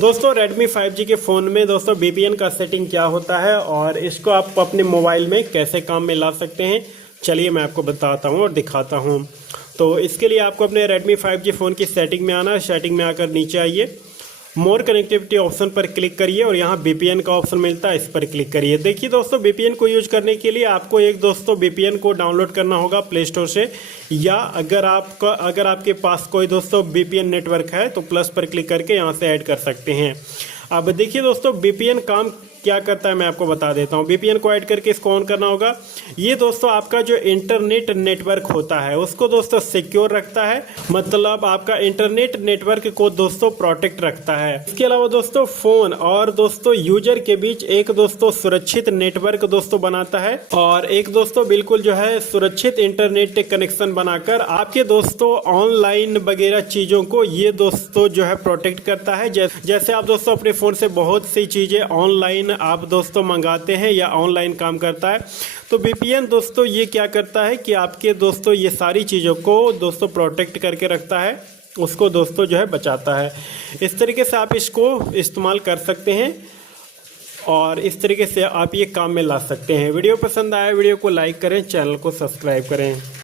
दोस्तों Redmi 5G के phone में दोस्तों VPN का सेटिंग क्या होता है और इसको आप अपने मोबाइल में कैसे काम में ला सकते हैं, चलिए मैं आपको बताता हूं और दिखाता हूं। तो इसके लिए आपको अपने Redmi 5G फ़ोन की सेटिंग में आना है। सेटिंग में आकर नीचे आइए, मोर कनेक्टिविटी ऑप्शन पर क्लिक करिए और यहाँ VPN का ऑप्शन मिलता है, इस पर क्लिक करिए। देखिए दोस्तों, VPN को यूज करने के लिए आपको एक दोस्तों VPN को डाउनलोड करना होगा प्ले स्टोर से, या अगर आपके पास कोई दोस्तों VPN नेटवर्क है तो प्लस पर क्लिक करके यहाँ से ऐड कर सकते हैं। अब देखिए दोस्तों, VPN काम क्या करता है मैं आपको बता देता हूँ। VPN को ऐड करके इसको ऑन करना होगा। ये दोस्तों आपका जो इंटरनेट नेटवर्क होता है उसको दोस्तों सिक्योर रखता है, मतलब आपका इंटरनेट नेटवर्क को दोस्तों प्रोटेक्ट रखता है। इसके अलावा दोस्तों फ़ोन और दोस्तों यूजर के बीच एक दोस्तों सुरक्षित नेटवर्क दोस्तों बनाता है और एक दोस्तों बिल्कुल जो है सुरक्षित इंटरनेट कनेक्शन बनाकर आपके दोस्तों ऑनलाइन वगैरह चीज़ों को ये दोस्तों जो है प्रोटेक्ट करता है। जैसे आप दोस्तों अपने फ़ोन से बहुत सी चीज़ें ऑनलाइन आप दोस्तों मंगाते हैं या ऑनलाइन काम करता है, तो VPN दोस्तों ये क्या करता है कि आपके दोस्तों ये सारी चीज़ों को दोस्तों प्रोटेक्ट करके रखता है, उसको दोस्तों जो है बचाता है। इस तरीके से आप इसको इस्तेमाल कर सकते हैं और इस तरीके से आप ये काम में ला सकते हैं। वीडियो पसंद आया वीडियो को लाइक करें, चैनल को सब्सक्राइब करें।